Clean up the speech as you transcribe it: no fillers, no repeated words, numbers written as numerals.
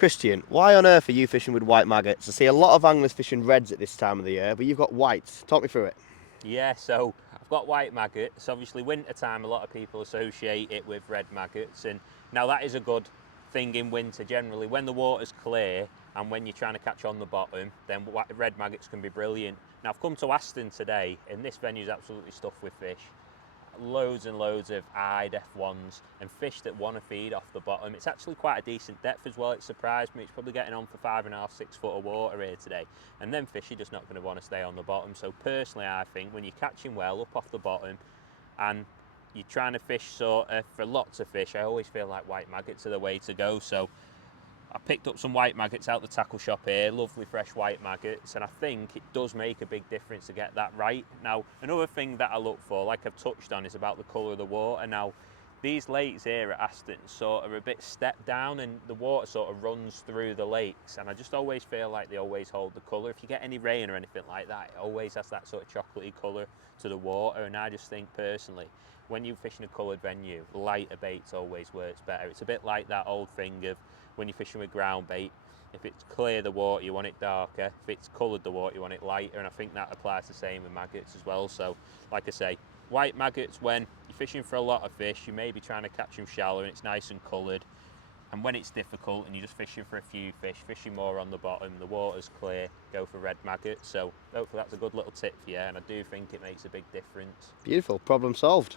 Christian, why on earth are you fishing with white maggots? I see a lot of anglers fishing reds at this time of the year, but you've got whites. Talk me through it. Yeah, so I've got white maggots. Obviously, winter time, a lot of people associate it with red maggots, and now that is a good thing in winter generally. When the water's clear and when you're trying to catch on the bottom, then red maggots can be brilliant. Now, I've come to Aston today, and this venue's absolutely stuffed with fish. Loads and loads of eyed F1s and fish that want to feed off the bottom. It's actually quite a decent depth as well. It surprised me. It's probably getting on for 5.5, 6 foot of water here today. And then fish are just not going to want to stay on the bottom. So personally, I think when you're catching well up off the bottom and you're trying to fish sort of for lots of fish, I always feel like white maggots are the way to go. So I picked up some white maggots out the tackle shop here, lovely fresh white maggots, and I think it does make a big difference to get that right. Now, another thing that I look for, like I've touched on, is about the colour of the water. Now, these lakes here at Aston sort of are a bit stepped down and the water sort of runs through the lakes, and I just always feel like they always hold the colour. If you get any rain or anything like that, it always has that sort of chocolatey colour to the water, and I just think personally, when you're fishing a coloured venue, lighter baits always works better. It's a bit like that old thing of when you're fishing with ground bait, if it's clear the water, you want it darker. If it's coloured the water, you want it lighter. And I think that applies the same with maggots as well. So, like I say, white maggots when you're fishing for a lot of fish, you may be trying to catch them shallow and it's nice and coloured. And when it's difficult and you're just fishing for a few fish, fishing more on the bottom, the water's clear, go for red maggots. So hopefully that's a good little tip for you, and I do think it makes a big difference. Beautiful, problem solved.